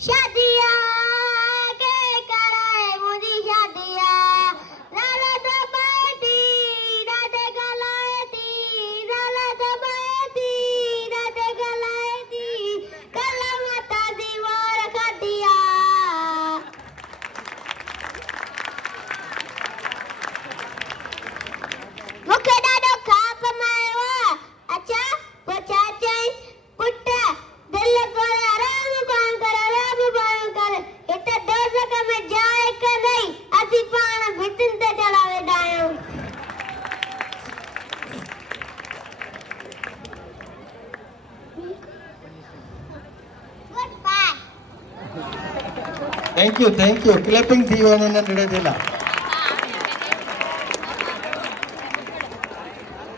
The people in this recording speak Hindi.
शादिया के कराए मुझी शादिया लाला दबाती राधे गलाती लाला दबाती राधे गलाती कला माता दीवार खादिया मुखे डाडो खाप मारवा अच्छा पचाचै पुट्टा दिल को आराम कर इते दोजक में जाए का नहीं असी पान भितन ते चढ़ावे दायो goodbye thank you clipping ಥी वणन ನಡೆದಿಲ್ಲ